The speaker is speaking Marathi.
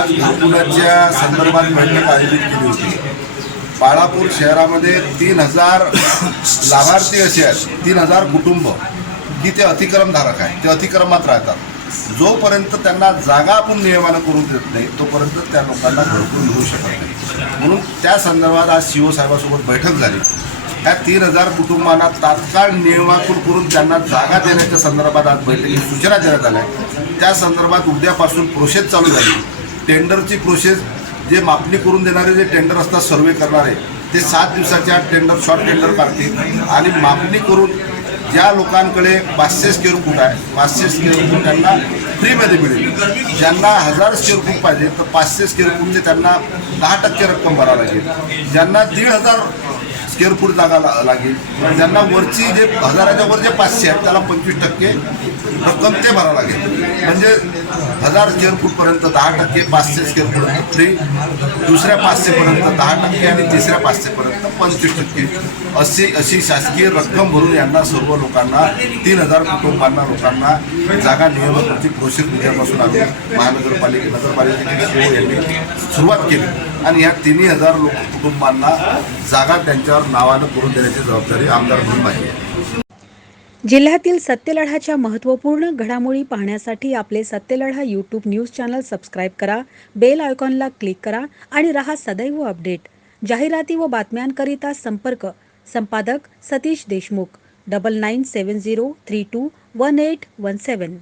आज घरकुलाच्या संदर्भात बैठक आयोजित केली होती. बाळापूर शहरामध्ये तीन हजार लाभार्थी असे आहेत तीन हजार कुटुंब. की ते अतिक्रमधारक आहे ते अतिक्रमात राहतात. जोपर्यंत त्यांना जागा आपण नियमानं करून देत नाही तोपर्यंत त्या लोकांना भरपूर मिळू शकत नाही. म्हणून त्या संदर्भात आज सी साहेबासोबत बैठक झाली. त्या तीन हजार कुटुंबांना तात्काळ नियमातून करून त्यांना जागा देण्याच्या संदर्भात आज बैठकीत सूचना देण्यात आल्या. त्या संदर्भात उद्यापासून प्रोसेस चालू झाली. टेंडरची प्रोसेस जे मापणी करून देणारे जे टेंडर असतात सर्वे करणारे ते सात दिवसाच्या टेंडर शॉर्ट टेंडर काढतील. आणि मापणी करून ज्या लोकांकडे पाचशे स्क्वेअर फूट आहे पाचशे स्क्वेअर फूट त्यांना फ्रीमध्ये मिळेल. ज्यांना हजार स्क्वेअर फूट पाहिजे तर पाचशे स्क्वेअर फूटचे त्यांना दहा टक्के रक्कम भरावी लागेल. ज्यांना दीड हजार स्क्वेअर फूट जागा ला- लागेल. ज्यांना वरची जे हजाराच्या वर जे पाचशे आहेत त्याला पंचवीस टक्के रक्कम ते भरावं लागेल. म्हणजे हजार स्क्वेअर फूटपर्यंत दहा टक्के पाचशे स्क्वेअर फूट फ्री दुसऱ्या पाचशेपर्यंत दहा टक्के आणि तिसऱ्या पाचशेपर्यंत पंचवीस टक्के. अशी अशी शासकीय रक्कम भरून यांना सर्व लोकांना तीन हजार कुटुंबांना लोकांना जागा नियमनाची प्रोसेस उद्यापासून आम्ही महानगरपालिके नगरपालिकेने यांनी सुरुवात केली. आणि ह्या तिन्ही हजार लोक कुटुंबांना जागा त्यांच्यावर नावानं करून देण्याची जबाबदारी आमदार म्हणून माझी आहे. जिल्ह्यातील सत्यलढाच्या महत्त्वपूर्ण घडामोडी पाहण्यासाठी आपले Satyaladha YouTube news channel subscribe करा बेल आयकॉनला क्लिक करा आणि रहा सदैव अपडेट जाहिराती व बातम्यांकरिता संपर्क संपादक Satish Deshmukh double nine seven zero three two one eight one seven